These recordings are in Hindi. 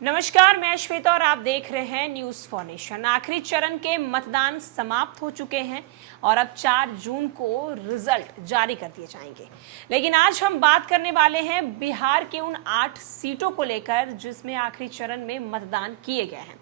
नमस्कार, मैं श्वेता और आप देख रहे हैं न्यूज फॉर नेशन। आखिरी चरण के मतदान समाप्त हो चुके हैं और अब 4 जून को रिजल्ट जारी कर दिए जाएंगे। लेकिन आज हम बात करने वाले हैं बिहार के उन 8 सीटों को लेकर जिसमें आखिरी चरण में मतदान किए गए हैं।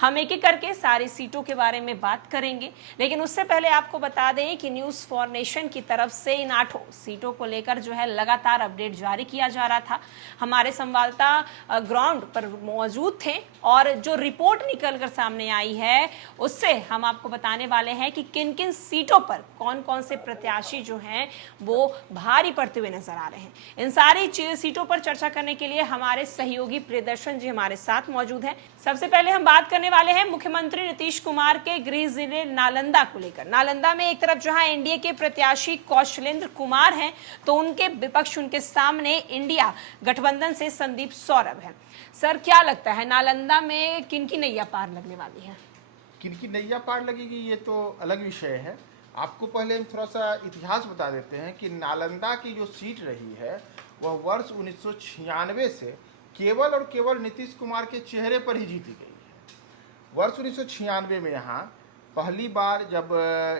हम एक एक करके सारी सीटों के बारे में बात करेंगे, लेकिन उससे पहले आपको बता दें कि न्यूज फॉर नेशन की तरफ से इन 8 सीटों को लेकर जो है लगातार अपडेट जारी किया जा रहा था। हमारे संवाददाता ग्राउंड पर मौजूद थे और जो रिपोर्ट निकलकर सामने आई है उससे हम आपको बताने वाले हैं कि किन किन सीटों पर कौन कौन से प्रत्याशी जो हैं वो भारी पड़ते हुए नजर आ रहे हैं। इन सारी सीटों पर चर्चा करने के लिए हमारे सहयोगी प्रियदर्शन जी हमारे साथ मौजूद हैं। सबसे पहले हम बात करने वाले हैं मुख्यमंत्री नीतीश कुमार के गृह जिले नालंदा को लेकर। नालंदा में एक तरफ जहां एनडीए के प्रत्याशी कौशलेंद्र कुमार हैं, तो उनके विपक्ष उनके सामने इंडिया गठबंधन से संदीप सौरभ है। सर, क्या लगता है नालंदा में किन की नैया पार लगने वाली है? किनकी नैया पार लगेगी ये तो अलग विषय है। आपको पहले हम थोड़ा सा इतिहास बता देते हैं कि नालंदा की जो सीट रही है वह वर्ष 1996 से केवल और केवल नीतीश कुमार के चेहरे पर ही जीती गई है। वर्ष 1996 में यहाँ पहली बार जब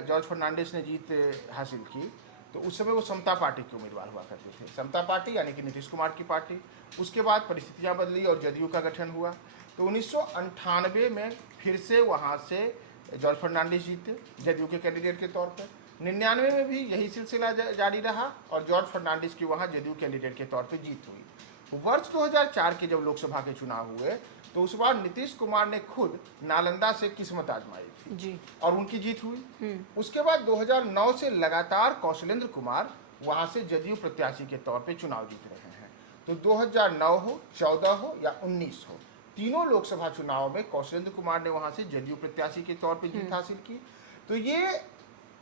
जॉर्ज फर्नांडिस ने जीत हासिल की तो उस समय वो समता पार्टी के उम्मीदवार हुआ करते थे। समता पार्टी यानी कि नीतीश कुमार की पार्टी। उसके बाद परिस्थितियाँ बदली और जदयू का गठन हुआ। तो 1998 में फिर से वहाँ से जॉर्ज फर्नांडिस जीते जदयू के कैंडिडेट के तौर पर। 99 में भी यही सिलसिला जारी रहा और जॉर्ज फर्नांडिस की वहाँ जदयू कैंडिडेट के तौर पर जीत हुई। वर्ष 2004 के जब लोकसभा के चुनाव हुए तो उस बार नीतीश कुमार ने खुद नालंदा से किस्मत आजमाई थी जी। और उनकी जीत हुई। उसके बाद 2009 से लगातार कौशलेंद्र कुमार वहां से जदयू प्रत्याशी के तौर पे चुनाव जीत रहे हैं। तो 2009 हो, 14 हो या 19 हो, तीनों लोकसभा चुनाव में कौशलेंद्र कुमार ने वहां से जदयू प्रत्याशी के तौर पे जीत हासिल की। तो ये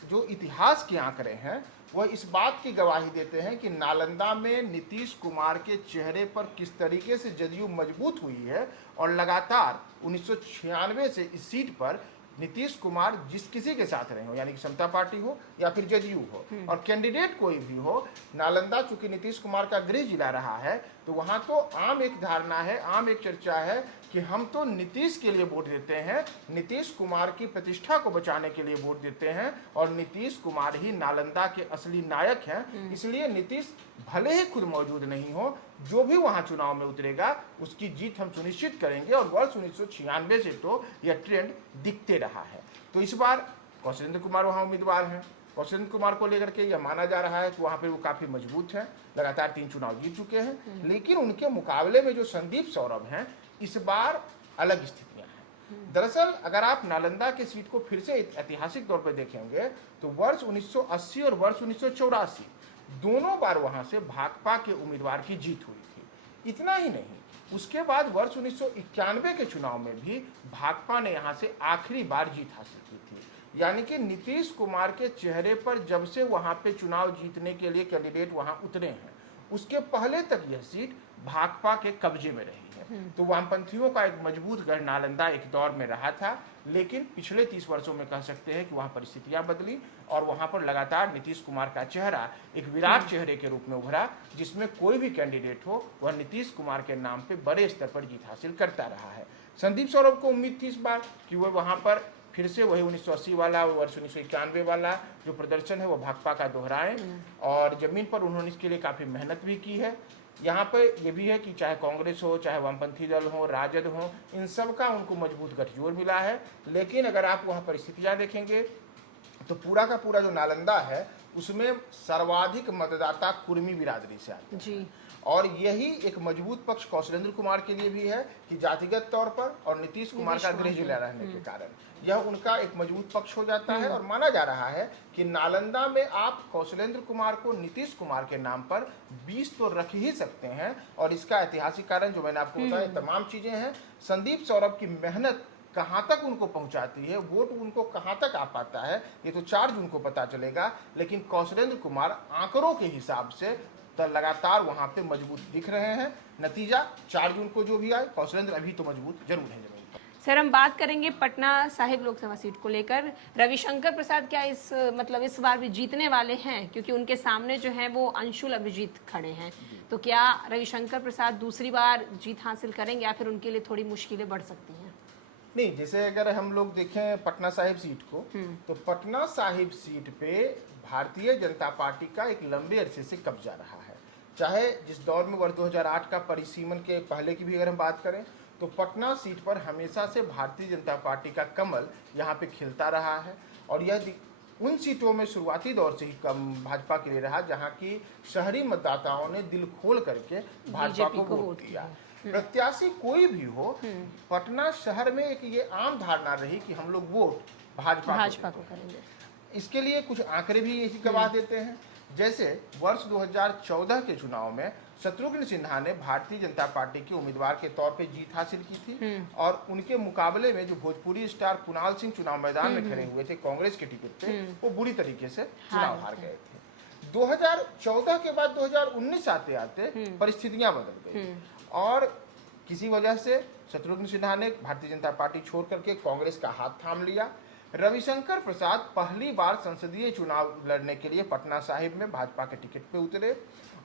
जो इतिहास के आंकड़े हैं वह इस बात की गवाही देते हैं कि नालंदा में नीतीश कुमार के चेहरे पर किस तरीके से जदयू मजबूत हुई है और लगातार 1996 से इस सीट पर नीतीश कुमार जिस किसी के साथ रहे हो, यानी कि समता पार्टी हो या फिर जदयू हो और कैंडिडेट कोई भी हो, नालंदा चूंकि नीतीश कुमार का गृह जिला रहा है तो वहाँ तो आम एक धारणा है, आम एक चर्चा है कि हम तो नीतीश के लिए वोट देते हैं, नीतीश कुमार की प्रतिष्ठा को बचाने के लिए वोट देते हैं और नीतीश कुमार ही नालंदा के असली नायक हैं। इसलिए नीतीश भले ही खुद मौजूद नहीं हो, जो भी वहां चुनाव में उतरेगा उसकी जीत हम सुनिश्चित करेंगे। और वर्ष 1996 से तो यह ट्रेंड दिखते रहा है। तो इस बार कौशलेंद्र कुमार वहां उम्मीदवार हैं। कौशलेंद्र कुमार को लेकर के यह माना जा रहा है कि वहां पर वो काफी मजबूत हैं, लगातार 3 चुनाव जीत चुके हैं। लेकिन उनके मुकाबले में जो संदीप सौरभ हैं इस बार अलग स्थितियां हैं। दरअसल अगर आप नालंदा के सीट को फिर से ऐतिहासिक तौर पर देखेंगे तो वर्ष 1980 और वर्ष 1984 दोनों बार वहां से भाकपा के उम्मीदवार की जीत हुई थी। इतना ही नहीं, उसके बाद वर्ष 1991 के चुनाव में भी भाकपा ने यहां से आखिरी बार जीत हासिल की थी। यानी कि नीतीश कुमार के चेहरे पर जब से वहां पे चुनाव जीतने के लिए कैंडिडेट वहां उतरे हैं उसके पहले तक यह सीट भाकपा के कब्जे में रही है। तो वामपंथियों का एक मजबूत गढ़ नालंदा एक दौर में रहा था, लेकिन पिछले 30 वर्षों में कह सकते हैं कि वहाँ परिस्थितियां बदली और वहाँ पर लगातार नीतीश कुमार का चेहरा एक विराट चेहरे के रूप में उभरा, जिसमें कोई भी कैंडिडेट हो वह नीतीश कुमार के नाम पे बड़े स्तर पर जीत हासिल करता रहा है। संदीप सौरभ को उम्मीद थी इस बार कि वह वहाँ पर फिर से वही 1980 वाला, वर्ष 1991 वाला जो प्रदर्शन है वो भाकपा का दोहराएं और जमीन पर उन्होंने इसके लिए काफ़ी मेहनत भी की है। यहाँ पे ये भी है कि चाहे कांग्रेस हो, चाहे वामपंथी दल हो, राजद हो, इन सब का उनको मजबूत गठजोड़ मिला है। लेकिन अगर आप वहाँ परिस्थितियाँ देखेंगे तो पूरा का पूरा जो नालंदा है उसमें सर्वाधिक मतदाता कुर्मी बिरादरी से आते हैं और यही एक मजबूत पक्ष कौशलेंद्र कुमार के लिए भी है कि जातिगत तौर पर और नीतीश कुमार का गृह जिला रहने के कारण यह उनका एक मजबूत पक्ष हो जाता है। और माना जा रहा है कि नालंदा में आप कौशलेंद्र कुमार को नीतीश कुमार के नाम पर 20 तो रख ही सकते हैं और इसका ऐतिहासिक कारण जो मैंने आपको बताया तमाम चीजें हैं। संदीप सौरभ की मेहनत कहाँ तक उनको पहुंचाती है, वोट उनको कहाँ तक आ पाता है, ये तो 4 जून को पता चलेगा। लेकिन कौशलेंद्र कुमार आंकड़ों के हिसाब से तो लगातार वहां पे मजबूत दिख रहे हैं। नतीजा 4 जून को जो भी आए, कौशलेंद्र अभी तो मजबूत जरूर है। सर, हम बात करेंगे पटना साहिब लोकसभा सीट को लेकर। रविशंकर प्रसाद क्या इस बार भी जीतने वाले हैं, क्योंकि उनके सामने जो है वो अंशुल अभिजीत खड़े हैं, तो क्या रविशंकर प्रसाद दूसरी बार जीत हासिल करेंगे या फिर उनके लिए थोड़ी मुश्किलें बढ़ सकती हैं? नहीं, जैसे अगर हम लोग देखें पटना साहिब सीट को, तो पटना साहिब सीट पे भारतीय जनता पार्टी का एक लंबे अरसे से कब्जा रहा है। चाहे जिस दौर में वर्ष 2008 का परिसीमन के पहले की भी अगर हम बात करें, तो पटना सीट पर हमेशा से भारतीय जनता पार्टी का कमल यहाँ पे खिलता रहा है। और यह उन सीटों में शुरुआती दौर से ही कम भाजपा के लिए रहा जहाँ की शहरी मतदाताओं ने दिल खोल करके भाजपा को वोट दिया। प्रत्याशी कोई भी हो, पटना शहर में एक ये आम धारणा रही कि हम लोग वोट भाजपा को करेंगे। इसके लिए कुछ आंकड़े भी यही गवाह देते हैं। जैसे वर्ष 2014 के चुनाव में शत्रुघ्न सिन्हा ने भारतीय जनता पार्टी के उम्मीदवार के तौर पे जीत हासिल की थी, और उनके मुकाबले में जो भोजपुरी स्टार कुणाल सिंह चुनाव मैदान में खड़े हुए थे कांग्रेस के टिकट पे, वो बुरी तरीके से चुनाव हार गए थे। 2014 के बाद 2019 आते आते परिस्थितियां बदल गई, और किसी वजह से शत्रुघ्न सिन्हा ने भारतीय जनता पार्टी छोड़ करके कांग्रेस का हाथ थाम लिया। रविशंकर प्रसाद पहली बार संसदीय चुनाव लड़ने के लिए पटना साहिब में भाजपा के टिकट पे उतरे,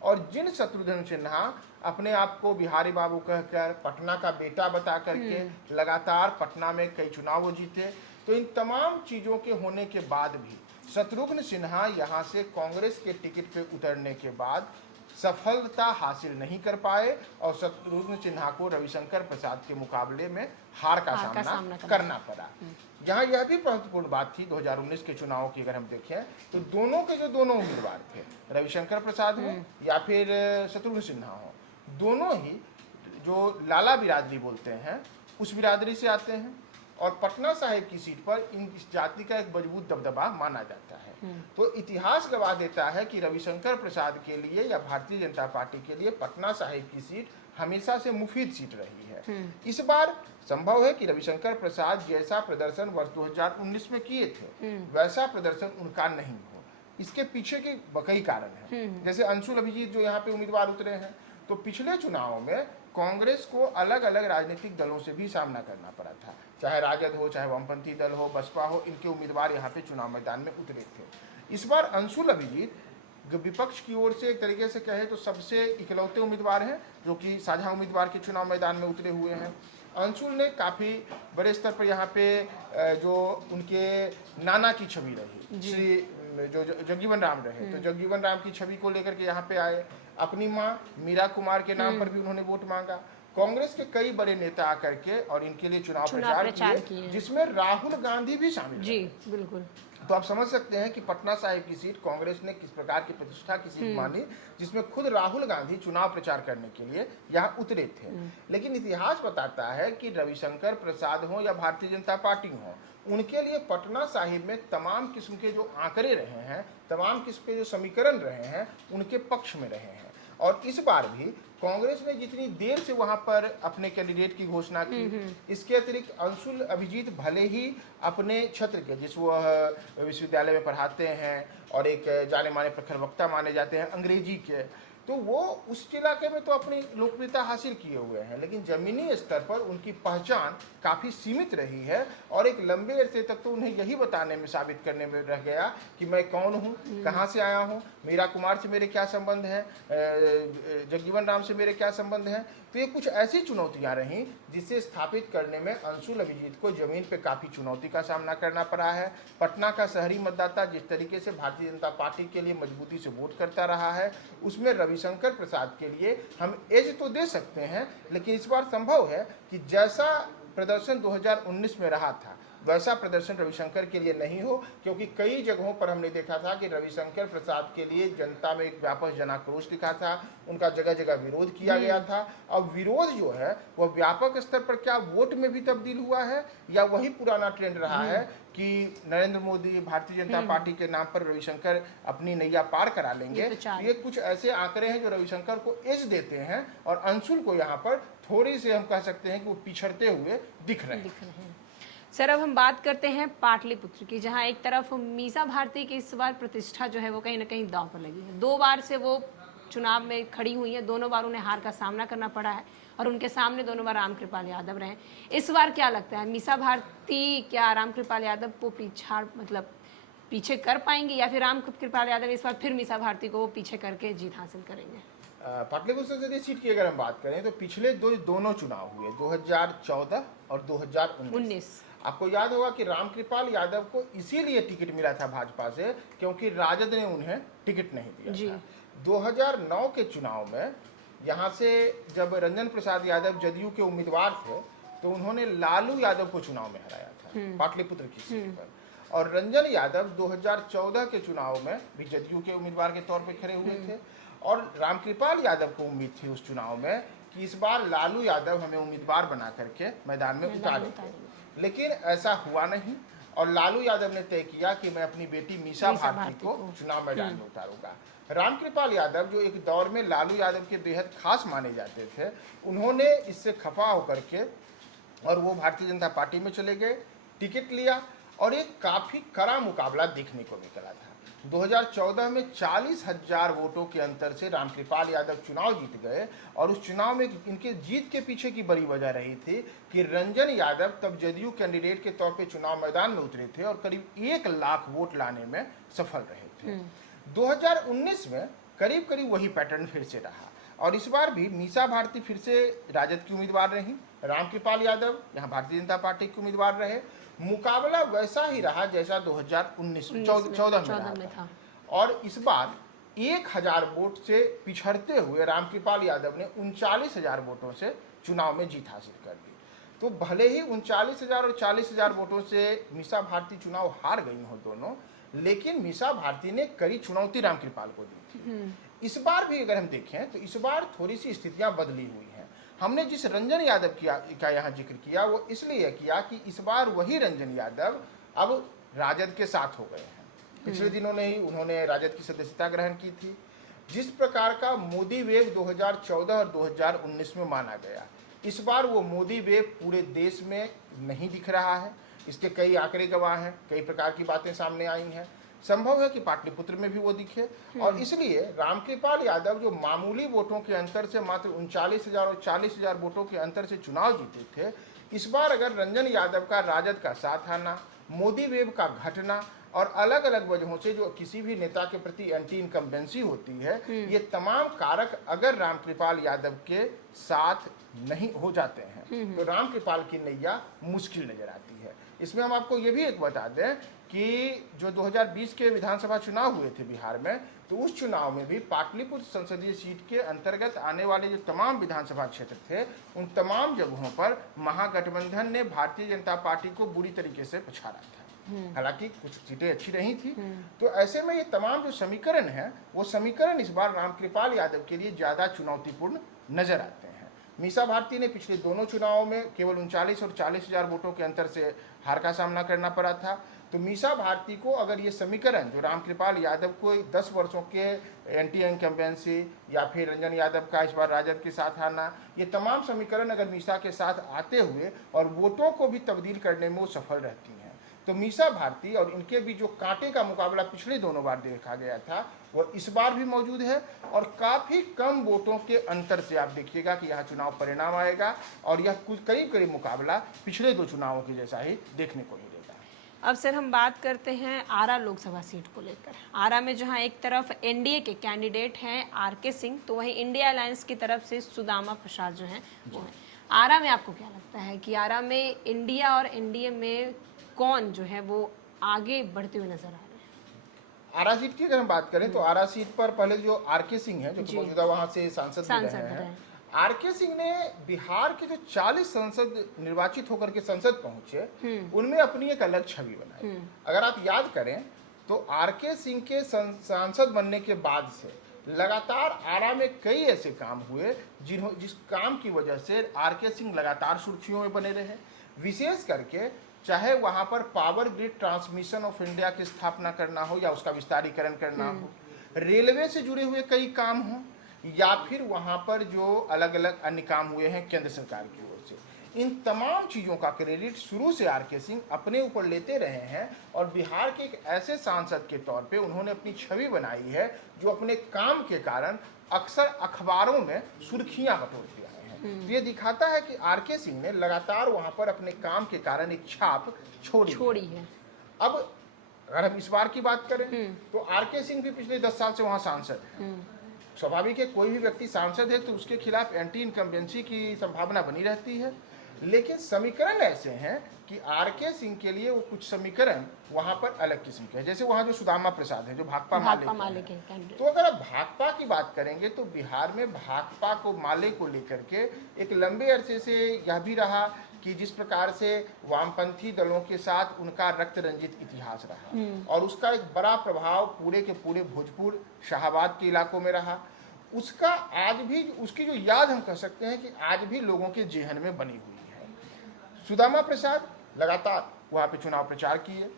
और जिन शत्रुघ्न सिन्हा अपने आप को बिहारी बाबू कहकर पटना का बेटा बता करके लगातार पटना में कई चुनाव वो जीते, तो इन तमाम चीज़ों के होने के बाद भी शत्रुघ्न सिन्हा यहाँ से कांग्रेस के टिकट पे उतरने के बाद सफलता हासिल नहीं कर पाए, और शत्रुघ्न सिन्हा को रविशंकर प्रसाद के मुकाबले में हार का सामना करना पड़ा। यहाँ यह भी महत्वपूर्ण बात थी 2019 के चुनाव की अगर हम देखें, तो दोनों के जो दोनों उम्मीदवार थे, रविशंकर प्रसाद हो या फिर शत्रुघ्न सिन्हा हो, दोनों ही जो लाला बिरादरी बोलते हैं उस बिरादरी से आते हैं, और पटना साहिब की सीट पर इस जाति का एक मजबूत दबदबा माना जाता है। तो इतिहास गवाह देता है कि रविशंकर प्रसाद के लिए या भारतीय जनता पार्टी के लिए पटना साहिब की सीट हमेशा से मुफीद सीट रही है। इस बार संभव है कि रविशंकर प्रसाद जैसा प्रदर्शन वर्ष 2019 में किए थे वैसा प्रदर्शन उनका नहीं हो। इसके पीछे के कई कारण हैं। जैसे अंशुल अभिजीत जो यहाँ पे उम्मीदवार उतरे हैं, तो पिछले चुनाव में कांग्रेस को अलग अलग राजनीतिक दलों से भी सामना करना पड़ा था, चाहे राजद हो, चाहे वामपंथी दल हो, बसपा हो, इनके उम्मीदवार यहाँ पे चुनाव मैदान में उतरे थे। इस बार अंशुल अभिजीत विपक्ष की ओर से एक तरीके से कहे तो सबसे इकलौते उम्मीदवार हैं जो कि साझा उम्मीदवार के चुनाव मैदान में उतरे हुए हैं। अंशुल ने काफ़ी बड़े स्तर पर यहाँ पे जो उनके नाना की छवि रही, श्री जो जगजीवन राम रहे, तो जगजीवन राम की छवि को लेकर के यहाँ पे आए। अपनी माँ मीरा कुमार के नाम पर भी उन्होंने वोट मांगा। कांग्रेस के कई बड़े नेता आकर के और इनके लिए चुनाव प्रचार किए, जिसमें राहुल गांधी भी शामिल जी बिल्कुल। तो आप समझ सकते हैं कि पटना साहिब की सीट कांग्रेस ने किस प्रकार की प्रतिष्ठा की सीट मानी, जिसमें खुद राहुल गांधी चुनाव प्रचार करने के लिए यहाँ उतरे थे। लेकिन इतिहास बताता है कि रविशंकर प्रसाद हो या भारतीय जनता पार्टी हो, उनके लिए पटना साहिब में तमाम किस्म के जो आंकड़े रहे हैं, तमाम किस्म के जो समीकरण रहे हैं, उनके पक्ष में रहे हैं। और इस बार भी कांग्रेस ने जितनी देर से वहां पर अपने कैंडिडेट की घोषणा की, इसके अतिरिक्त अंशुल अभिजीत भले ही अपने क्षेत्र के जिस वो विश्वविद्यालय में पढ़ाते हैं और एक जाने माने प्रखर वक्ता माने जाते हैं अंग्रेजी के, तो वो उस इलाके में तो अपनी लोकप्रियता हासिल किए हुए हैं, लेकिन जमीनी स्तर पर उनकी पहचान काफ़ी सीमित रही है। और एक लंबे अरसे तक तो उन्हें यही बताने में, साबित करने में रह गया कि मैं कौन हूँ, कहाँ से आया हूँ, मीरा कुमार से मेरे क्या संबंध हैं, जगजीवन राम से मेरे क्या संबंध हैं। तो ये कुछ ऐसी चुनौतियाँ रहीं जिसे स्थापित करने में अंशुल अभिजीत को जमीन पे काफ़ी चुनौती का सामना करना पड़ा है। पटना का शहरी मतदाता जिस तरीके से भारतीय जनता पार्टी के लिए मजबूती से वोट करता रहा है, उसमें रविशंकर प्रसाद के लिए हम एज तो दे सकते हैं, लेकिन इस बार संभव है कि जैसा प्रदर्शन 2019 में रहा था वैसा प्रदर्शन रविशंकर के लिए नहीं हो, क्योंकि कई जगहों पर हमने देखा था कि रविशंकर प्रसाद के लिए जनता में एक व्यापक जनाक्रोश दिखा था, उनका जगह जगह विरोध किया गया था। अब विरोध जो है वह व्यापक स्तर पर क्या वोट में भी तब्दील हुआ है या वही पुराना ट्रेंड रहा है कि नरेंद्र मोदी, भारतीय जनता पार्टी के नाम पर रविशंकर अपनी नैया पार करा लेंगे। ये कुछ ऐसे आंकड़े हैं जो रविशंकर को एज देते हैं और अंशुल को यहाँ पर थोड़ी से हम कह सकते हैं कि वो पिछड़ते हुए दिख रहे हैं। सर, अब हम बात करते हैं पाटलिपुत्र की, जहां एक तरफ मीसा भारती की इस बार प्रतिष्ठा जो है वो कहीं ना कहीं दांव पर लगी है। 2 बार से वो चुनाव में खड़ी हुई हैं, दोनों बार उन्हें हार का सामना करना पड़ा है और उनके सामने दोनों बार रामकृपाल यादव रहे। इस बार क्या लगता है, मीसा भारती क्या रामकृपाल यादव को पीछे कर पाएंगी या फिर रामकृपाल यादव इस बार फिर मीसा भारती को पीछे करके जीत हासिल करेंगे? पाटलिपुत्र संसदीय सीट की अगर हम बात करें तो पिछले दोनों चुनाव हुए 2014 और 2019। आपको याद होगा कि रामकृपाल यादव को इसीलिए टिकट मिला था भाजपा से क्योंकि राजद ने उन्हें टिकट नहीं दिया था। 2009 के चुनाव में यहाँ से जब रंजन प्रसाद यादव जदयू के उम्मीदवार थे तो उन्होंने लालू यादव को चुनाव में हराया था पाटलिपुत्र की सीट पर, और रंजन यादव 2014 के चुनाव में भी जदयू के उम्मीदवार के तौर पर खड़े हुए थे और रामकृपाल यादव को उम्मीद थी उस चुनाव में कि इस बार लालू यादव हमें उम्मीदवार बना करके मैदान में उतारेंगे, लेकिन ऐसा हुआ नहीं और लालू यादव ने तय किया कि मैं अपनी बेटी मीसा भारती को चुनाव मैदान में उतारूंगा। रामकृपाल यादव जो एक दौर में लालू यादव के बेहद खास माने जाते थे, उन्होंने इससे खफा होकर के और वो भारतीय जनता पार्टी में चले गए, टिकट लिया और एक काफी कड़ा मुकाबला देखने को निकला था। 2014 में 40,000 वोटों के अंतर से रामकृपाल यादव चुनाव जीत गए और उस चुनाव में इनके जीत के पीछे की बड़ी वजह रही थी कि रंजन यादव तब जदयू कैंडिडेट के तौर पे चुनाव मैदान में उतरे थे और करीब 1 लाख वोट लाने में सफल रहे थे। 2019 में करीब करीब वही पैटर्न फिर से रहा और इस बार भी मीसा भारती फिर से राजद की उम्मीदवार रही, रामकृपाल यादव यहाँ भारतीय जनता पार्टी के उम्मीदवार रहे। मुकाबला वैसा ही रहा जैसा 2014 में था और इस बार 1,000 वोट से पिछड़ते हुए रामकृपाल यादव ने 39,000 वोटों से चुनाव में जीत हासिल कर ली। तो भले ही 39,000 और 40,000 वोटों से मीसा भारती चुनाव हार गई हो दोनों, लेकिन मीसा भारती ने कड़ी चुनौती रामकृपाल को दी थी। इस बार भी अगर हम देखें तो इस बार थोड़ी सी स्थितियां बदली हुई हैं। हमने जिस रंजन यादव का यहाँ जिक्र किया वो इसलिए किया कि इस बार वही रंजन यादव अब राजद के साथ हो गए हैं। पिछले दिनों ने ही उन्होंने राजद की सदस्यता ग्रहण की थी। जिस प्रकार का मोदी वेव 2014 और 2019 में माना गया, इस बार वो मोदी वेव पूरे देश में नहीं दिख रहा है। इसके कई आंकड़े गवाह हैं, कई प्रकार की बातें सामने आई हैं। संभव है कि पाटलिपुत्र में भी वो दिखे और इसलिए रामकृपाल यादव जो मामूली वोटों के अंतर से मात्र 39,000 और 40,000 वोटों के अंतर से चुनाव जीते थे, इस बार अगर रंजन यादव का राजद का साथ आना, मोदी वेव का घटना और अलग अलग वजहों से जो किसी भी नेता के प्रति एंटी इनकम्बेंसी होती है, ये तमाम कारक अगर रामकृपाल यादव के साथ नहीं हो जाते हैं तो रामकृपाल की नैया मुश्किल नजर आती है। इसमें हम आपको ये भी एक बता दें कि जो 2020 के विधानसभा चुनाव हुए थे बिहार में, तो उस चुनाव में भी पाटलिपुत्र संसदीय सीट के अंतर्गत आने वाले जो तमाम विधानसभा क्षेत्र थे, उन तमाम जगहों पर महागठबंधन ने भारतीय जनता पार्टी को बुरी तरीके से पछाड़ा था। हालांकि कुछ सीटें अच्छी नहीं थी। तो ऐसे में ये तमाम जो समीकरण है, वो समीकरण इस बार रामकृपाल यादव के लिए ज्यादा चुनौतीपूर्ण नजर आते हैं। मीसा भारती ने पिछले दोनों चुनावों में केवल 39 और 40,000 वोटों के अंतर से हार का सामना करना पड़ा था। तो मीसा भारती को अगर ये समीकरण जो रामकृपाल यादव को 10 वर्षों के एंटी इनकम्बेंसी या फिर रंजन यादव का इस बार राजद के साथ आना, ये तमाम समीकरण अगर मीसा के साथ आते हुए और वोटों को भी तब्दील करने में वो सफल रहती हैं, तो मीसा भारती और इनके भी जो कांटे का मुकाबला पिछले दोनों बार देखा गया था, वो इस बार भी मौजूद है और काफ़ी कम वोटों के अंतर से आप देखिएगा कि यहाँ चुनाव परिणाम आएगा और यह कुछ करीब करीब मुकाबला पिछले 2 चुनावों के जैसा ही देखने को मिलेगा। अब सर हम बात करते हैं आरा लोकसभा सीट को लेकर। आरा में जहां एक तरफ एनडीए के कैंडिडेट हैं आरके सिंह, तो वहीं इंडिया अलायंस की तरफ से सुदामा प्रसाद जो हैं वो हैं। आरा में आपको क्या लगता है कि आरा में इंडिया और एनडीए में कौन जो है वो आगे बढ़ते हुए नजर आ रहे हैं? आरा सीट की अगर हम बात करें तो आरा सीट पर पहले जो आरके सिंह हैं, जो मौजूदा वहां से सांसद रहे हैं, आरके सिंह ने बिहार के जो 40 सांसद निर्वाचित होकर के संसद पहुंचे, उनमें अपनी एक अलग छवि बनाई। अगर आप याद करें तो आरके सिंह के सांसद बनने के बाद से लगातार आरा में कई ऐसे काम हुए जिस काम की वजह से आरके सिंह लगातार सुर्खियों में बने रहे। विशेष करके चाहे वहां पर power grid transmission of India की स्थापना करना हो या उसका विस्तारीकरण करना हो, रेलवे से जुड़े हुए कई काम हो या फिर वहां पर जो अलग अलग अन्य काम हुए हैं केंद्र सरकार की ओर से, इन तमाम चीज़ों का क्रेडिट शुरू से आरके सिंह अपने ऊपर लेते रहे हैं और बिहार के एक ऐसे सांसद के तौर पे उन्होंने अपनी छवि बनाई है जो अपने काम के कारण अक्सर अखबारों में सुर्खियां बटोरते आए हैं। तो ये दिखाता है कि आर.के. सिंह ने लगातार वहां पर अपने काम के कारण एक छाप छोड़ी है। अब अगर हम इस बार की बात करें तो आर.के. सिंह भी पिछले 10 साल से वहां सांसद हैं। स्वाभाविक है, कोई भी व्यक्ति सांसद है तो उसके खिलाफ एंटी इनकम्बेंसी की संभावना बनी रहती है, लेकिन समीकरण ऐसे हैं कि आर.के. सिंह के लिए वो कुछ समीकरण वहां पर अलग किस्म के हैं। जैसे वहां जो सुदामा प्रसाद है जो भाकपा माले के हैं। तो अगर आप भाकपा की बात करेंगे तो बिहार में भाकपा को माले को लेकर के एक लंबे अरसे से यह भी रहा कि जिस प्रकार से वामपंथी दलों के साथ उनका रक्त रंजित इतिहास रहा और उसका एक बड़ा प्रभाव पूरे के पूरे भोजपुर शाहाबाद के इलाकों में रहा, उसका आज भी उसकी जो याद हम कह सकते हैं कि आज भी लोगों के जेहन में बनी हुई है। सुदामा प्रसाद लगातार वहां पे चुनाव प्रचार किए,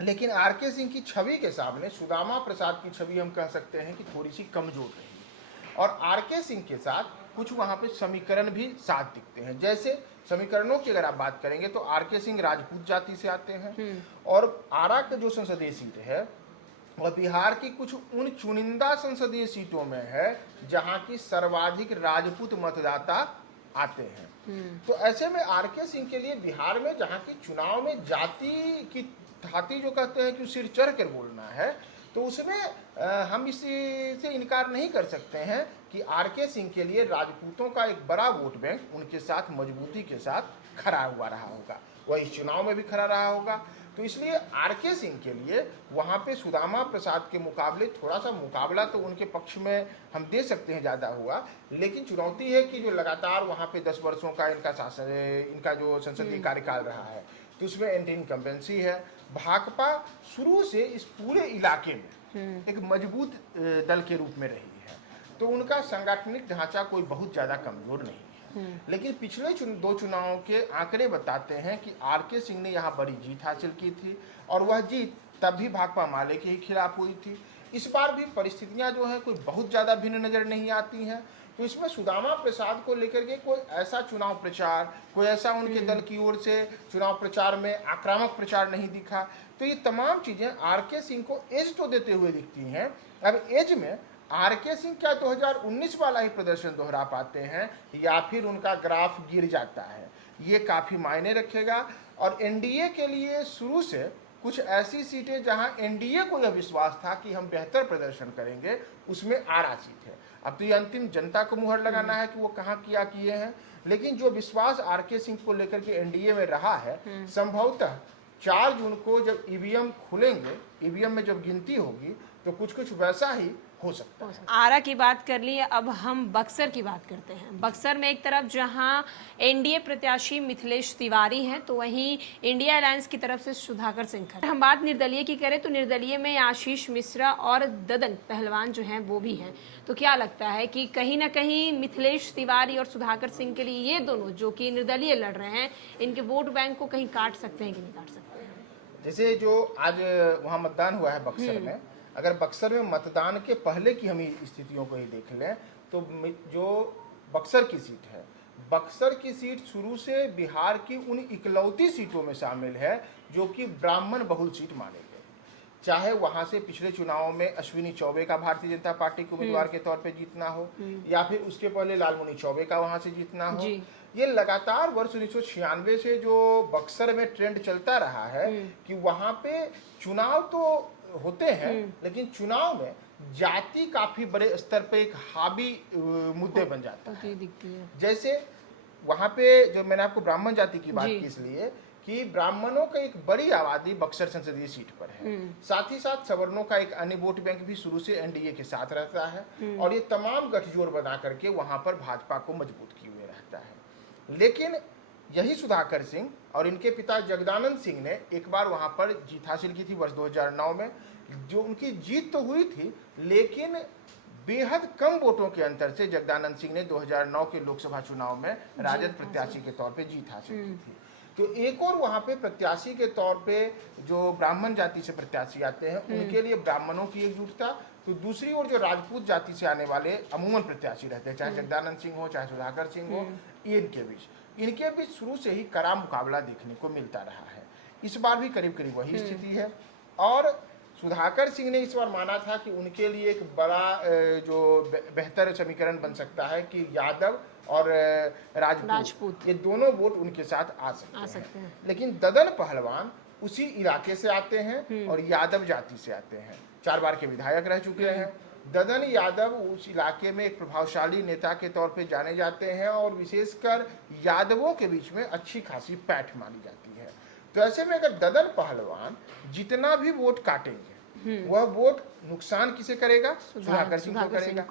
लेकिन आर.के. सिंह की छवि के सामने सुदामा प्रसाद की छवि हम कह सकते हैं कि थोड़ी सी कमजोर रही और आर.के. सिंह के साथ कुछ वहां पे समीकरण भी साथ दिखते हैं। जैसे समीकरणों की अगर आप बात करेंगे तो आर.के. सिंह राजपूत जाति से आते हैं और आरा का जो संसदीय सीट है वह बिहार की कुछ उन चुनिंदा संसदीय सीटों में है जहां की सर्वाधिक राजपूत मतदाता आते हैं। तो ऐसे में आर.के. सिंह के लिए बिहार में जहां की चुनाव में जाति की थाती जो कहते हैं कि सिर चढ़ कर बोलना है, तो उसमें हम इससे इनकार नहीं कर सकते हैं कि आर.के. सिंह के लिए राजपूतों का एक बड़ा वोट बैंक उनके साथ मजबूती के साथ खड़ा हुआ रहा होगा, वह इस चुनाव में भी खड़ा रहा होगा। तो इसलिए आर.के. सिंह के लिए वहाँ पे सुदामा प्रसाद के मुकाबले थोड़ा सा मुकाबला तो उनके पक्ष में हम दे सकते हैं ज़्यादा हुआ, लेकिन चुनौती है कि जो लगातार वहाँ पे 10 वर्षों का इनका शासन, इनका जो संसदीय कार्यकाल रहा है, तो उसमें एंटी इनकम्बेंसी है। भाकपा शुरू से इस पूरे इलाके में एक मजबूत दल के रूप में रही है, तो उनका सांगठनिक ढांचा कोई बहुत ज़्यादा कमजोर नहीं है। लेकिन पिछले दो चुनावों के आंकड़े बताते हैं कि आर.के. सिंह ने यहाँ बड़ी जीत हासिल की थी और वह जीत तब भी भाकपा माले के ही खिलाफ हुई थी। इस बार भी परिस्थितियां जो है कोई बहुत ज़्यादा भिन्न नज़र नहीं आती हैं। तो इसमें सुदामा प्रसाद को लेकर के कोई ऐसा चुनाव प्रचार, कोई ऐसा उनके दल की ओर से चुनाव प्रचार में आक्रामक प्रचार नहीं दिखा। तो ये तमाम चीज़ें आर.के. सिंह को एज तो देते हुए दिखती हैं। अब एज में आर.के. सिंह क्या 2019 वाला ही प्रदर्शन दोहरा पाते हैं या फिर उनका ग्राफ गिर जाता है, ये काफ़ी मायने रखेगा। और एनडीए के लिए शुरू से कुछ ऐसी सीटें जहां एनडीए को यह विश्वास था कि हम बेहतर प्रदर्शन करेंगे, उसमें आरा सीट है। अब तो ये अंतिम जनता को मुहर लगाना है कि वो कहाँ किया किए हैं, लेकिन जो विश्वास आर.के. सिंह को लेकर के एनडीए में रहा है, संभवतः 4 जून को जब ईवीएम खुलेंगे, ईवीएम में जब गिनती होगी तो कुछ वैसा ही हो सकता है। आरा की बात कर ली, अब हम बक्सर की बात करते हैं। बक्सर में एक तरफ जहां एनडीए प्रत्याशी मिथिलेश तिवारी हैं, तो वहीं इंडिया अलायंस की तरफ से सुधाकर सिंह खरे। हम बात निर्दलीय की करें तो निर्दलीय में आशीष मिश्रा और ददन पहलवान जो हैं वो भी हैं। तो क्या लगता है कि कहीं ना कहीं मिथिलेश तिवारी और सुधाकर सिंह के लिए ये दोनों जो कि निर्दलीय लड़ रहे हैं, इनके वोट बैंक को कहीं काट सकते हैं कि नहीं काट सकते हैं? जैसे जो आज वहाँ मतदान हुआ है बक्सर में, अगर बक्सर में मतदान के पहले की हम स्थितियों को ही देख लें तो जो बक्सर की सीट है, बक्सर की सीट शुरू से बिहार की उन इकलौती सीटों में शामिल है जो कि ब्राह्मण बहुल सीट माने गए। चाहे वहां से पिछले चुनावों में अश्विनी चौबे का भारतीय जनता पार्टी के उम्मीदवार के तौर पे जीतना हो या फिर उसके पहले लालमुनि चौबे का वहां से जीतना हो, ये लगातार वर्ष 1996 से जो बक्सर में ट्रेंड चलता रहा है कि वहां पे चुनाव तो होते हैं लेकिन चुनाव में जाति काफी बड़े स्तर पे एक हावी मुद्दे बन जाता है। जैसे वहां पे जो मैंने आपको ब्राह्मण जाति की बात की इसलिए कि ब्राह्मणों का एक बड़ी आबादी बक्सर संसदीय सीट पर है, साथ ही साथ सवर्णों का एक अन्य वोट बैंक भी शुरू से एनडीए के साथ रहता है और ये तमाम गठजोड़ बना करके वहां पर भाजपा को मजबूत किए हुए रहता है। लेकिन यही सुधाकर सिंह और इनके पिता जगदानंद सिंह ने एक बार वहां पर जीत हासिल की थी वर्ष 2009 में। जो उनकी जीत तो हुई थी लेकिन बेहद कम वोटों के अंतर से जगदानंद सिंह ने 2009 के लोकसभा चुनाव में राजद प्रत्याशी के तौर पे जीत हासिल की थी। तो एक और वहां पे प्रत्याशी के तौर पे जो ब्राह्मण जाति से प्रत्याशी आते हैं उनके लिए ब्राह्मणों की एकजुटता, तो दूसरी ओर जो राजपूत जाति से आने वाले अमूमन प्रत्याशी रहते हैं, चाहे जगदानंद सिंह हो चाहे सुधाकर सिंह हो, इनके बीच शुरू से ही कड़ा मुकाबला देखने को मिलता रहा है। इस बार भी करीब करीब वही स्थिति है और सुधाकर सिंह ने इस बार माना था कि उनके लिए एक बड़ा जो बेहतर समीकरण बन सकता है कि यादव और राजपूत ये दोनों वोट उनके साथ आ सकते हैं। लेकिन ददन पहलवान उसी इलाके से आते हैं और यादव जाति से आते हैं, 4 बार के विधायक रह चुके हैं। ददन यादव उस इलाके में एक प्रभावशाली नेता के तौर पे जाने जाते हैं और विशेषकर यादवों के बीच में अच्छी खासी पैठ मानी जाती है। तो ऐसे में अगर ददन पहलवान जितना भी वोट काटेंगे वह वोट नुकसान किसे करेगा? सुधाकर सिंह को करेगा।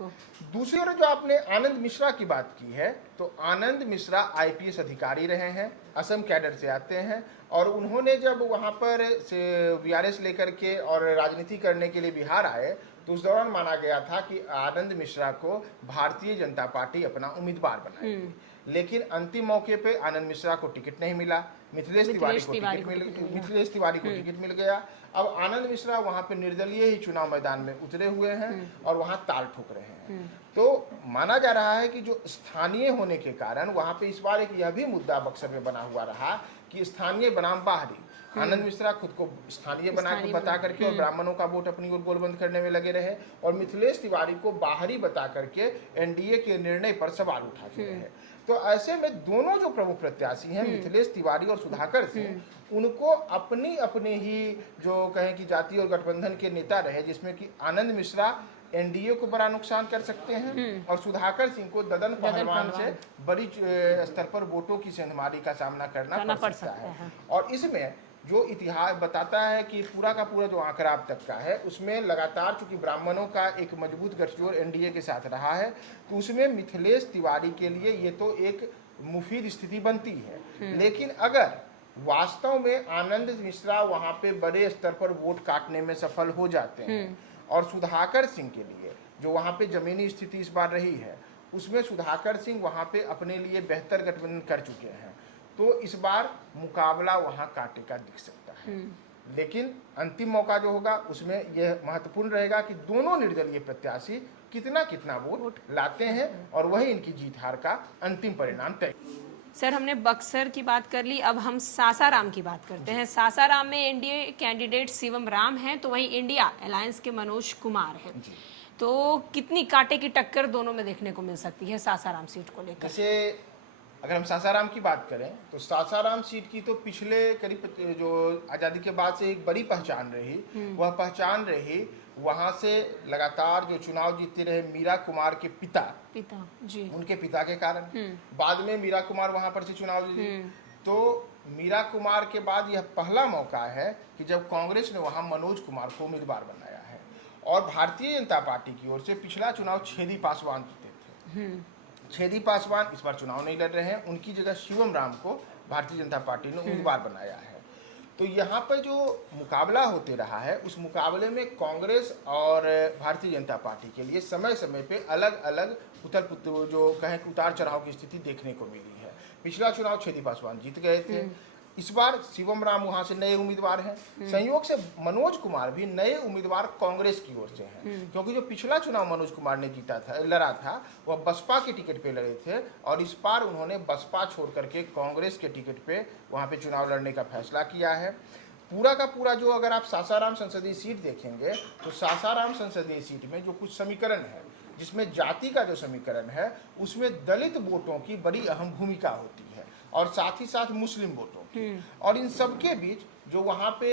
दूसरी ओर जो आपने आनंद मिश्रा की बात की है, तो आनंद मिश्रा आईपीएस अधिकारी रहे हैं, असम कैडर से आते हैं और उन्होंने जब वहां पर वीआरएस लेकर के और राजनीति करने के लिए बिहार आए तो उस दौरान माना गया था कि आनंद मिश्रा को भारतीय जनता पार्टी अपना उम्मीदवार बनाएगी, लेकिन अंतिम मौके पे आनंद मिश्रा को टिकट नहीं मिला, मिथिलेश तिवारी को टिकट मिल गया। अब आनंद मिश्रा वहां पे निर्दलीय ही चुनाव मैदान में उतरे हुए हैं और वहां ताल ठोक रहे हैं। तो माना जा रहा है कि जो स्थानीय होने के कारण वहां पे इस बार एक यह भी मुद्दा बक्सर में बना हुआ रहा कि स्थानीय बनाम बाहरी। आनंद मिश्रा खुद को स्थानीय बता करके और ब्राह्मणों का वोट अपनी ओर गोलबंद करने में लगे रहे और मिथिलेश तिवारी को बाहरी बता करके एनडीए के निर्णय पर सवाल उठाते रहे। तो ऐसे में दोनों जो प्रमुख प्रत्याशी हैं मिथिलेश तिवारी और सुधाकर सिंह, उनको अपनी अपने ही जो कहें कि जाति और गठबंधन के नेता रहे, जिसमें कि आनंद मिश्रा एनडीए को बड़ा नुकसान कर सकते हैं और सुधाकर सिंह को ददन पहलवान से बड़ी स्तर पर वोटों की सेंधमारी का सामना करना पड़ सकता है। और इसमें जो इतिहास बताता है कि पूरा का पूरा जो आंकड़ा अब तक का है उसमें लगातार चूंकि ब्राह्मणों का एक मजबूत गठजोड़ एनडीए के साथ रहा है, तो उसमें मिथिलेश तिवारी के लिए ये तो एक मुफीद स्थिति बनती है। लेकिन अगर वास्तव में आनंद मिश्रा वहां पे बड़े स्तर पर वोट काटने में सफल हो जाते हैं और सुधाकर सिंह के लिए जो वहां पे जमीनी स्थिति इस बार रही है उसमें सुधाकर सिंह वहां पे अपने लिए बेहतर गठबंधन कर चुके हैं, तो इस बार मुकाबला वहां कांटे का दिख सकता है। लेकिन अंतिम मौका जो होगा उसमें यह महत्वपूर्ण रहेगा कि दोनों निर्दलीय प्रत्याशी कितना वोट लाते हैं और वही इनकी जीत हार का अंतिम परिणाम तय। सर, हमने बक्सर की बात कर ली, अब हम सासाराम की बात करते हैं। सासाराम में एनडीए कैंडिडेट शिवम राम हैं, तो वहीं इंडिया अलायंस के मनोज कुमार हैं। तो कितनी कांटे की टक्कर दोनों में देखने को मिल सकती है सासाराम सीट को लेकर? जैसे अगर हम सासाराम की बात करें तो सासाराम सीट की तो पिछले करीब जो आज़ादी के बाद से एक बड़ी पहचान रही, वह पहचान रही वहां से लगातार जो चुनाव जीतते रहे मीरा कुमार के पिता जी, उनके पिता के कारण। बाद में मीरा कुमार वहां पर से चुनाव जीती। तो मीरा कुमार के बाद यह पहला मौका है कि जब कांग्रेस ने वहां मनोज कुमार को उम्मीदवार बनाया है और भारतीय जनता पार्टी की ओर से पिछला चुनाव छेदी पासवान जीते थे। छेदी पासवान इस बार चुनाव नहीं लड़ रहे हैं, उनकी जगह शिवम राम को भारतीय जनता पार्टी ने उम्मीदवार बनाया है। तो यहाँ पर जो मुकाबला होते रहा है उस मुकाबले में कांग्रेस और भारतीय जनता पार्टी के लिए समय समय पे अलग अलग उतार चढ़ाव की स्थिति देखने को मिली है। पिछला चुनाव छेदी पासवान जीत गए थे, इस बार शिवम राम वहां से नए उम्मीदवार हैं। संयोग से मनोज कुमार भी नए उम्मीदवार कांग्रेस की ओर से हैं, क्योंकि जो पिछला चुनाव मनोज कुमार ने लड़ा था वह बसपा के टिकट पे लड़े थे और इस बार उन्होंने बसपा छोड़ करके कांग्रेस के टिकट पे वहां पे चुनाव लड़ने का फैसला किया है। पूरा का पूरा जो अगर आप सासाराम संसदीय सीट देखेंगे तो सासाराम संसदीय सीट में जो कुछ समीकरण है, जिसमें जाति का जो समीकरण है उसमें दलित वोटों की बड़ी अहम भूमिका होती है और साथ ही साथ मुस्लिम वोटों की, और इन सबके बीच जो वहाँ पे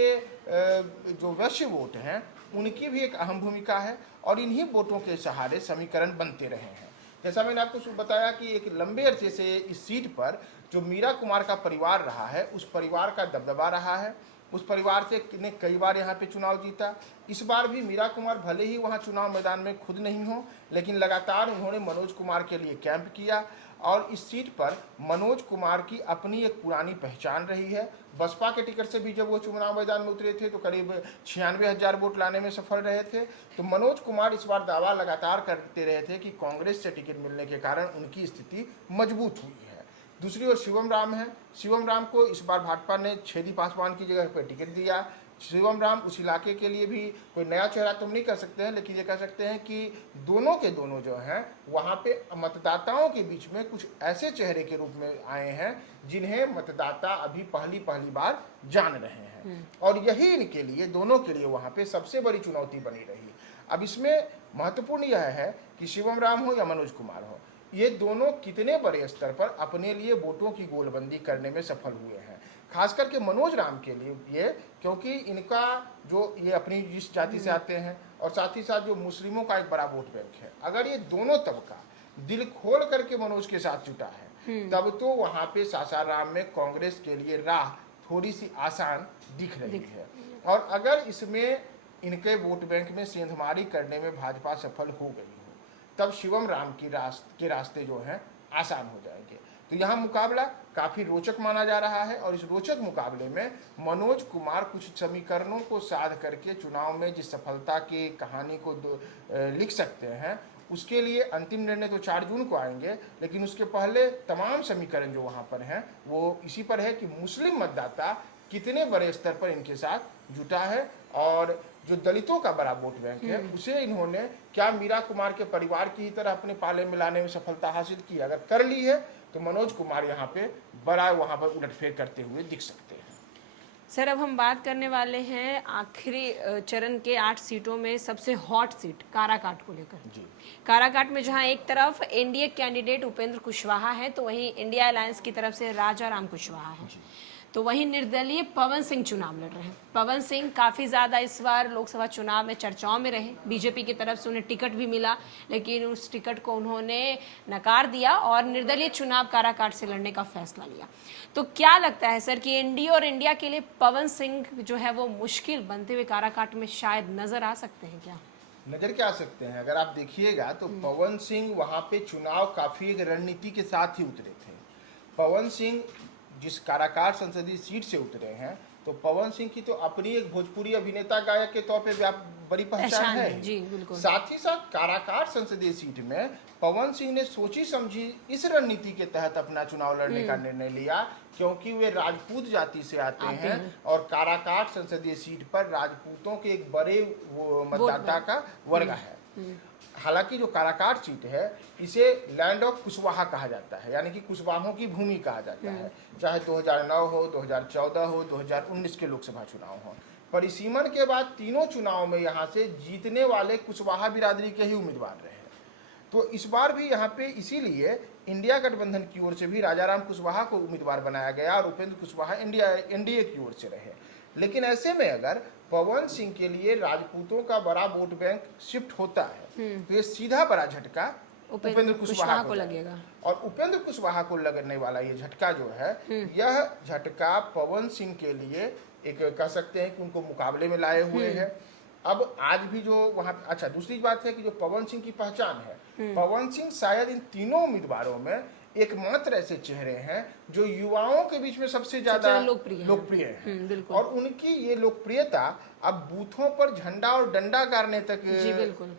जो वैश्य वोट हैं उनकी भी एक अहम भूमिका है और इन्हीं वोटों के सहारे समीकरण बनते रहे हैं। जैसा मैंने आपको बताया कि एक लंबे अरसे से इस सीट पर जो मीरा कुमार का परिवार रहा है उस परिवार का दबदबा रहा है, उस परिवार से ने कई बार यहाँ पे चुनाव जीता। इस बार भी मीरा कुमार भले ही वहाँ चुनाव मैदान में खुद नहीं हो, लेकिन लगातार उन्होंने मनोज कुमार के लिए कैंप किया और इस सीट पर मनोज कुमार की अपनी एक पुरानी पहचान रही है। बसपा के टिकट से भी जब वो चुनाव मैदान में उतरे थे तो करीब 96,000 वोट लाने में सफल रहे थे। तो मनोज कुमार इस बार दावा लगातार करते रहे थे कि कांग्रेस से टिकट मिलने के कारण उनकी स्थिति मजबूत हुई है। दूसरी ओर शिवम राम है, शिवम राम को इस बार भाजपा ने छेदी पासवान की जगह पर टिकट दिया। शिवम राम उस इलाके के लिए भी कोई नया चेहरा तो हम नहीं कर सकते हैं, लेकिन ये कह सकते हैं कि दोनों के दोनों जो हैं वहाँ पे मतदाताओं के बीच में कुछ ऐसे चेहरे के रूप में आए हैं जिन्हें मतदाता अभी पहली बार जान रहे हैं, और यही इनके लिए, दोनों के लिए वहाँ पे सबसे बड़ी चुनौती बनी रही। अब इसमें महत्वपूर्ण यह है कि शिवम राम हो या मनोज कुमार हो, ये दोनों कितने बड़े स्तर पर अपने लिए वोटों की गोलबंदी करने में सफल हुए हैं। खास करके मनोज राम के लिए ये, क्योंकि इनका जो, ये अपनी जिस जाति से आते हैं और साथ ही साथ जो मुस्लिमों का एक बड़ा वोट बैंक है, अगर ये दोनों तबका दिल खोल करके मनोज के साथ जुटा है तब तो वहाँ पे सासाराम में कांग्रेस के लिए राह थोड़ी सी आसान दिख रही है। और अगर इसमें इनके वोट बैंक में सेंधमारी करने में भाजपा सफल हो गई हो, तब शिवम राम के रास्ते जो हैं आसान हो जाएंगे। तो यहाँ मुकाबला काफ़ी रोचक माना जा रहा है, और इस रोचक मुकाबले में मनोज कुमार कुछ समीकरणों को साध करके चुनाव में जिस सफलता की कहानी को लिख सकते हैं, उसके लिए अंतिम निर्णय तो 4 जून को आएंगे, लेकिन उसके पहले तमाम समीकरण जो वहाँ पर हैं वो इसी पर है कि मुस्लिम मतदाता कितने बड़े स्तर पर इनके साथ जुटा है, और जो दलितों का बड़ा वोट बैंक है उसे इन्होंने क्या मीरा कुमार के परिवार की ही तरह अपने पाले में लाने में सफलता हासिल की। अगर कर ली है तो मनोज कुमार यहाँ पे बड़ा वहाँ पर उलटफेर करते हुए दिख सकते हैं। सर, अब हम बात करने वाले हैं आखिरी चरण के 8 सीटों में सबसे हॉट सीट काराकाट को लेकर। जी, काराकाट में जहां एक तरफ एनडीए कैंडिडेट उपेंद्र कुशवाहा है तो वहीं इंडिया अलायंस की तरफ से राजा राम कुशवाहा है, तो वहीं निर्दलीय पवन सिंह चुनाव लड़ रहे हैं। पवन सिंह काफ़ी ज़्यादा इस बार लोकसभा चुनाव में चर्चाओं में रहे। बीजेपी की तरफ से उन्हें टिकट भी मिला, लेकिन उस टिकट को उन्होंने नकार दिया और निर्दलीय चुनाव काराकाट से लड़ने का फैसला लिया। तो क्या लगता है सर कि एनडीए और इंडिया के लिए पवन सिंह जो है वो मुश्किल बनते हुए काराकाट में शायद नजर आ सकते हैं? क्या नजर के आ सकते हैं? अगर आप देखिएगा तो पवन सिंह वहाँ पे चुनाव काफ़ी एक रणनीति के साथ ही उतरे थे। पवन सिंह जिस काराकाट संसदीय सीट से उतरे हैं, तो पवन सिंह की तो अपनी एक भोजपुरी अभिनेता गायक के तौर पे बड़ी पहचान है। जी, बिल्कुल। साथ ही साथ काराकाट संसदीय सीट में पवन सिंह ने सोची समझी इस रणनीति के तहत अपना चुनाव लड़ने का निर्णय लिया, क्योंकि वे राजपूत जाति से आते हैं और काराकाट संसदीय सीट पर राजपूतों के एक बड़े मतदाता का वर्ग है। हालांकि जो काराकाट सीट है इसे लैंड ऑफ कुशवाहा कहा जाता है, यानी कि कुशवाहों की भूमि कहा जाता है। चाहे 2009 हो, 2014 हो, 2019 के लोकसभा चुनाव हो, परिसीमन के बाद तीनों चुनाव में यहाँ से जीतने वाले कुशवाहा बिरादरी के ही उम्मीदवार रहे। तो इस बार भी यहाँ पे इसीलिए इंडिया गठबंधन की ओर से भी राजाराम कुशवाहा को उम्मीदवार बनाया गया और उपेंद्र कुशवाहा एनडीए की ओर से रहे। लेकिन ऐसे में अगर पवन सिंह के लिए राजपूतों का बड़ा वोट बैंक शिफ्ट होता है तो ये सीधा बड़ा झटका उपेंद्र कुशवाहा को लगेगा। और उपेंद्र कुशवाहा को लगने वाला ये झटका जो है, यह झटका पवन सिंह के लिए एक कह सकते हैं कि उनको मुकाबले में लाए हुए हैं। अब आज भी जो वहाँ, अच्छा दूसरी बात है कि जो पवन सिंह की पहचान है, पवन सिंह शायद इन तीनों उम्मीदवारों में एकमात्र ऐसे चेहरे हैं जो युवाओं के बीच में सबसे ज्यादा लोकप्रिय हैं। और उनकी ये लोकप्रियता अब बूथों पर झंडा और डंडा गाड़ने तक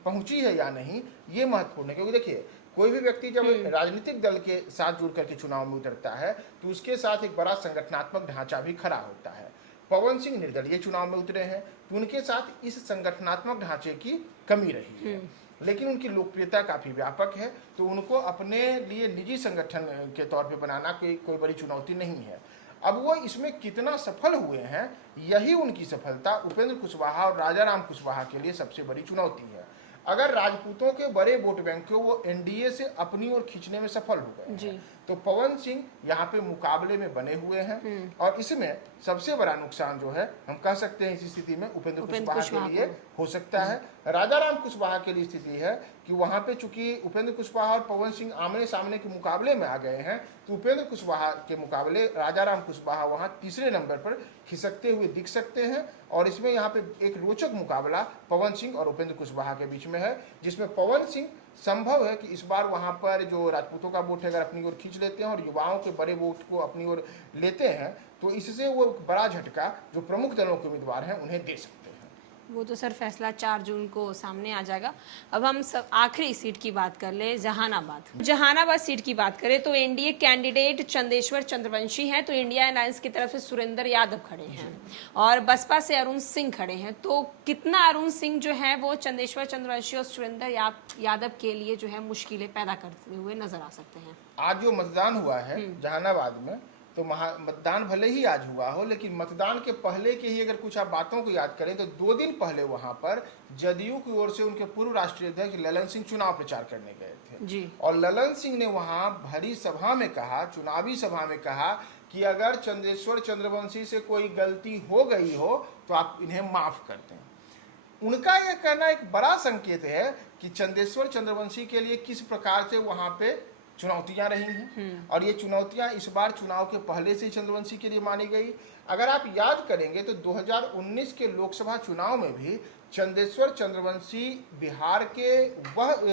पहुंची है या नहीं, ये महत्वपूर्ण है। क्योंकि देखिए, कोई भी व्यक्ति जब राजनीतिक दल के साथ जुड़ करके चुनाव में उतरता है तो उसके साथ एक बड़ा संगठनात्मक ढांचा भी खड़ा होता है। पवन सिंह निर्दलीय चुनाव में उतरे हैं तो उनके साथ इस संगठनात्मक ढांचे की कमी रही है, लेकिन उनकी लोकप्रियता काफ़ी व्यापक है, तो उनको अपने लिए निजी संगठन के तौर पे बनाना कोई बड़ी चुनौती नहीं है। अब वो इसमें कितना सफल हुए हैं, यही उनकी सफलता उपेंद्र कुशवाहा और राजाराम कुशवाहा के लिए सबसे बड़ी चुनौती है। अगर राजपूतों के बड़े वोट बैंक को वो एनडीए से अपनी ओर खींचने में सफल हो गए हैं, तो पवन सिंह यहाँ पे मुकाबले में बने हुए हैं। और इसमें सबसे बड़ा नुकसान जो है, हम कह सकते हैं इस स्थिति में उपेंद्र कुशवाहा के लिए हो सकता है। राजाराम कुशवाहा के लिए स्थिति है कि वहाँ पे चूंकि उपेंद्र कुशवाहा और पवन सिंह आमने सामने के मुकाबले में आ गए हैं, तो उपेंद्र कुशवाहा के मुकाबले राजाराम कुशवाहा वहाँ तीसरे नंबर पर खिसकते हुए दिख सकते हैं। और इसमें यहाँ पे एक रोचक मुकाबला पवन सिंह और उपेंद्र कुशवाहा के बीच में है, जिसमें पवन सिंह संभव है कि इस बार वहाँ पर जो राजपूतों का वोट है अगर अपनी ओर खींच लेते हैं और युवाओं के बड़े वोट को अपनी ओर लेते हैं, तो इससे वो बड़ा झटका जो प्रमुख दलों के उम्मीदवार हैं उन्हें दे सकते हैं। वो तो सर फैसला 4 जून को सामने आ जाएगा। अब हम सब आखिरी सीट की बात कर ले, जहानाबाद सीट की बात करें तो एनडीए कैंडिडेट चंदेश्वर चंद्रवंशी हैं, तो इंडिया अलायंस की तरफ से सुरेंद्र यादव खड़े हैं और बसपा से अरुण सिंह खड़े हैं। तो कितना अरुण सिंह जो है वो चंदेश्वर चंद्रवंशी और सुरेंद्र यादव के लिए जो है मुश्किलें पैदा करते हुए नजर आ सकते हैं? आज जो मतदान हुआ है जहानाबाद में, तो मतदान भले ही आज हुआ हो, लेकिन मतदान के पहले के ही अगर कुछ आप बातों को याद करें तो 2 दिन पहले वहां पर जदयू की ओर से उनके पूर्व राष्ट्रीय अध्यक्ष ललन सिंह चुनाव प्रचार करने गए थे जी। और ललन सिंह ने वहां भरी सभा में कहा, चुनावी सभा में कहा कि अगर चंदेश्वर चंद्रवंशी से कोई गलती हो गई हो तो आप इन्हें माफ कर दें। उनका यह कहना एक बड़ा संकेत है कि चंदेश्वर चंद्रवंशी के लिए किस प्रकार से वहां पे चुनौतियां रही हैं और ये चुनौतियां इस बार चुनाव के पहले से चंद्रवंशी के लिए मानी गई। अगर आप याद करेंगे तो 2019 के लोकसभा चुनाव में भी चंदेश्वर चंद्रवंशी बिहार के वह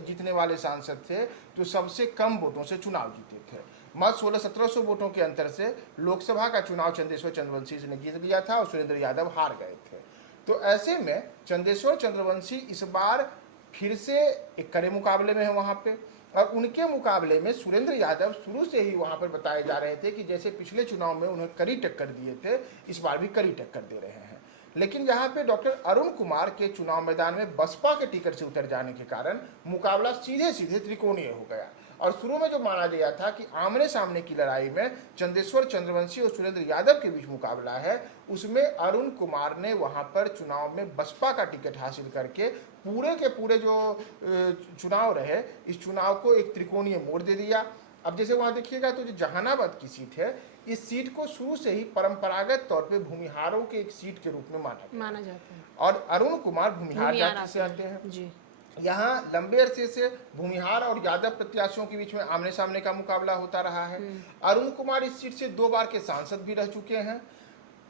जीतने वाले सांसद थे जो सबसे कम वोटों से चुनाव जीते थे। मात्र 1600-1700 वोटों के अंतर से लोकसभा का चुनाव चंदेश्वर चंद्रवंशी ने जीत लिया था और सुरेंद्र यादव हार गए थे। तो ऐसे में चंदेश्वर चंद्रवंशी इस बार फिर से एक कड़े मुकाबले में है वहां पे, और उनके मुकाबले में सुरेंद्र यादव शुरू से ही वहां पर बताए जा रहे थे कि जैसे पिछले चुनाव में उन्हें कड़ी टक्कर दिए थे, इस बार भी कड़ी टक्कर दे रहे हैं। लेकिन यहाँ पे डॉक्टर अरुण कुमार के चुनाव मैदान में बसपा के टिकट से उतर जाने के कारण मुकाबला सीधे सीधे त्रिकोणीय हो गया और शुरू में जो माना गया था कि आमने सामने की लड़ाई में चंदेश्वर चंद्रवंशी और सुरेंद्र यादव के बीच मुकाबला है, उसमें अरुण कुमार ने वहां पर चुनाव में बसपा का टिकट हासिल करके पूरे के पूरे जो चुनाव रहे इस चुनाव को एक त्रिकोणीय मोड़ दे दिया। अब जैसे वहां देखिएगा तो जो जहानाबाद की सीट है, इस सीट को शुरू से ही परंपरागत तौर पे भूमिहारों के एक सीट के रूप में माना जाता है और अरुण कुमार भूमिहार जाति से आते हैं जी। यहाँ लंबे अरसे से भूमिहार और यादव प्रत्याशियों के बीच में आमने सामने का मुकाबला होता रहा है। अरुण कुमार इस सीट से 2 बार के सांसद भी रह चुके हैं,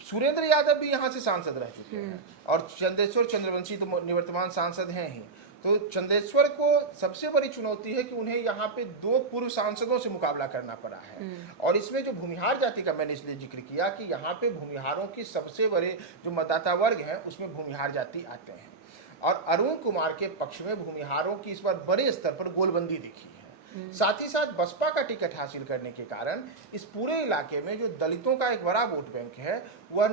सुरेंद्र यादव भी यहाँ से सांसद रह चुके हैं और चंदेश्वर चंद्रवंशी तो निवर्तमान सांसद हैं ही। तो चंदेश्वर को सबसे बड़ी चुनौती है कि उन्हें यहाँ पे 2 पूर्व सांसदों से मुकाबला करना पड़ा है और इसमें जो भूमिहार जाति का मैंने इसलिए जिक्र किया कि यहाँ पे भूमिहारों की सबसे बड़े जो मतदाता वर्ग हैं उसमें भूमिहार जाति आते हैं और अरुण कुमार के पक्ष में भूमिहारों की इस बार बड़े स्तर पर गोलबंदी दिखी है। साथ ही साथ बसपा का टिकट हासिल करने के कारण इस पूरे इलाके में जो दलितों का एक बड़ा वोट बैंक है, वह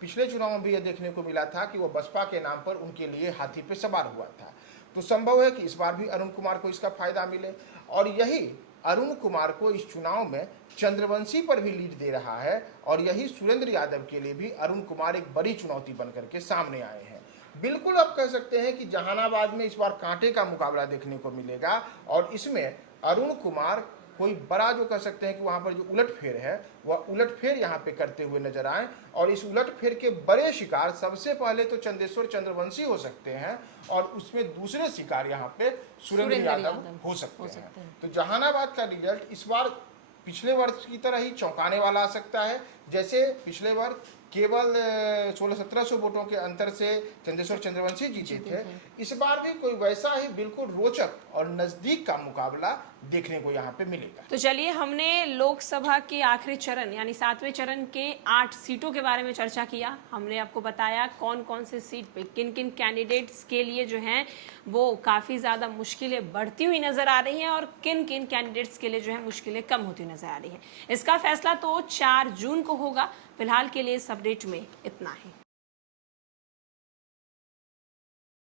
पिछले चुनाव में भी यह देखने को मिला था कि वह बसपा के नाम पर उनके लिए हाथी पे सवार हुआ था। तो संभव है कि इस बार भी अरुण कुमार को इसका फायदा मिले और यही अरुण कुमार को इस चुनाव में चंद्रवंशी पर भी लीड दे रहा है और यही सुरेंद्र यादव के लिए भी अरुण कुमार एक बड़ी चुनौती बनकर के सामने आए हैं। बिल्कुल आप कह सकते हैं कि जहानाबाद में इस बार कांटे का मुकाबला देखने को मिलेगा और इसमें अरुण कुमार कोई बड़ा जो कह सकते हैं कि वहां पर जो उलटफेर है वह उलटफेर यहाँ पे करते हुए नजर आए और इस उलटफेर के बड़े शिकार सबसे पहले तो चंदेश्वर चंद्रवंशी हो सकते हैं और उसमें दूसरे शिकार यहाँ पे सुरेंद्र यादव हो सकते हैं। तो जहानाबाद का रिजल्ट इस बार पिछले वर्ष की तरह ही चौंकाने वाला आ सकता है। जैसे पिछले वर्ष केवल 1600-1700 वोटों के अंतर से चंदेश्वर चंद्रवंशी जीते थे, इस बार भी कोई वैसा ही बिल्कुल रोचक और नजदीक का मुकाबला देखने को यहाँ पे मिलेगा। तो चलिए, हमने लोकसभा के आखिरी चरण यानी 7वें चरण के 8 सीटों के बारे में चर्चा किया। हमने आपको बताया कौन कौन से सीट पे किन किन कैंडिडेट्स के लिए जो हैं वो काफ़ी ज़्यादा मुश्किलें बढ़ती हुई नज़र आ रही हैं और किन किन कैंडिडेट्स के लिए जो है मुश्किलें कम होती नज़र आ रही हैं। इसका फैसला तो 4 जून को होगा। फिलहाल के लिए इस अपडेट में इतना ही।